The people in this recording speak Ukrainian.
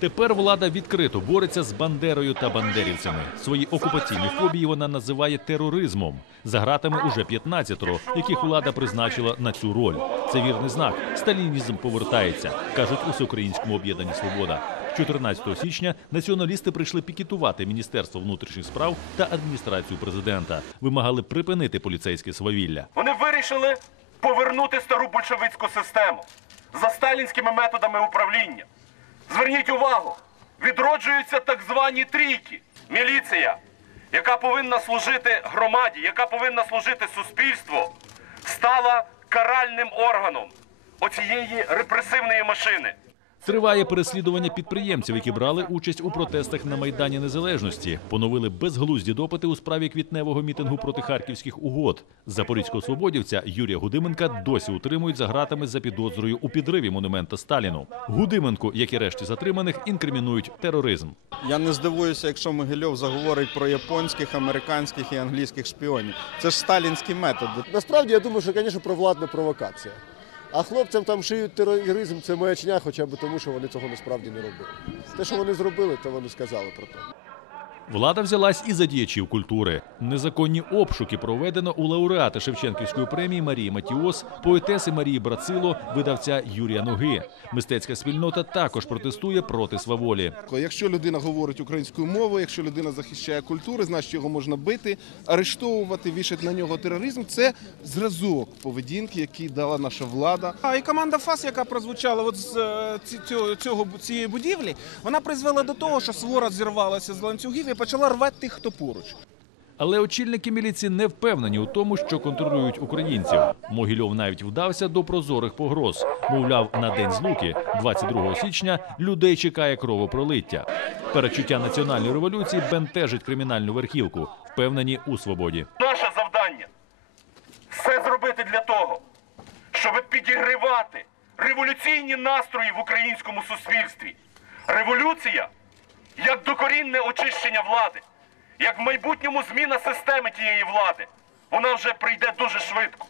Тепер влада відкрито бореться з Бандерою та бандерівцями. Свої окупаційні фобії вона називає тероризмом. За гратами уже 15-ро, яких влада призначила на цю роль. Це вірний знак. Сталінізм повертається, кажуть у всеукраїнському об'єднанні Свобода. 14 січня націоналісти прийшли пікетувати Міністерство внутрішніх справ та адміністрацію президента. Вимагали припинити поліцейське свавілля. Вони вирішили повернути стару большевицьку систему за сталінськими методами управління. Зверніть увагу, відроджуються так звані трійки. Міліція, яка повинна служити громаді, яка повинна служити суспільству, стала каральним органом оцієї репресивної машини. Триває переслідування підприємців, які брали участь у протестах на майдані Незалежності. Поновили безглузді допити у справі квітневого мітингу проти харківських угод. Запорізького свободівця Юрія Гудименка досі утримують за гратами за підозрою у підриві монумента Сталіну. Гудименку, як і решті затриманих, інкримінують тероризм. Я не здивуюся, якщо Могильов заговорить про японських, американських і англійських шпіонів. Це ж сталінські методи. Насправді я думаю, що, звісно, провладна провокація. А хлопцям там шиють тероризм, це маячня, хоча б тому, що вони цього насправді не робили. Те, що вони зробили, то вони сказали про те. Влада взялась і за діячів культури. Незаконні обшуки проведено у лауреата Шевченківської премії Марії Матіос, поетеси Марії Брацило, видавця Юрія Ноги. Мистецька спільнота також протестує проти сваволі. Якщо людина говорить українською мовою, якщо людина захищає культури, значить його можна бити, арештовувати, вішати на нього тероризм. Це зразок поведінки, який дала наша влада. А і команда ФАС, яка прозвучала от з е, ці- цього, цього цієї будівлі, вона призвела до того, що свора зірвалася з ланцюгів і почала рвати тих, хто поруч. Але очільники міліції не впевнені у тому, що контролюють українців. Могильов навіть вдався до прозорих погроз. Мовляв, на день злуки, 22 січня, людей чекає кровопролиття. Перечуття національної революції бентежить кримінальну верхівку. Впевнені у свободі. Наше завдання все зробити для того, щоб підігривати революційні настрої в українському суспільстві. Революція як докорінне очищення влади, як в майбутньому зміна системи тієї влади. Вона вже прийде дуже швидко.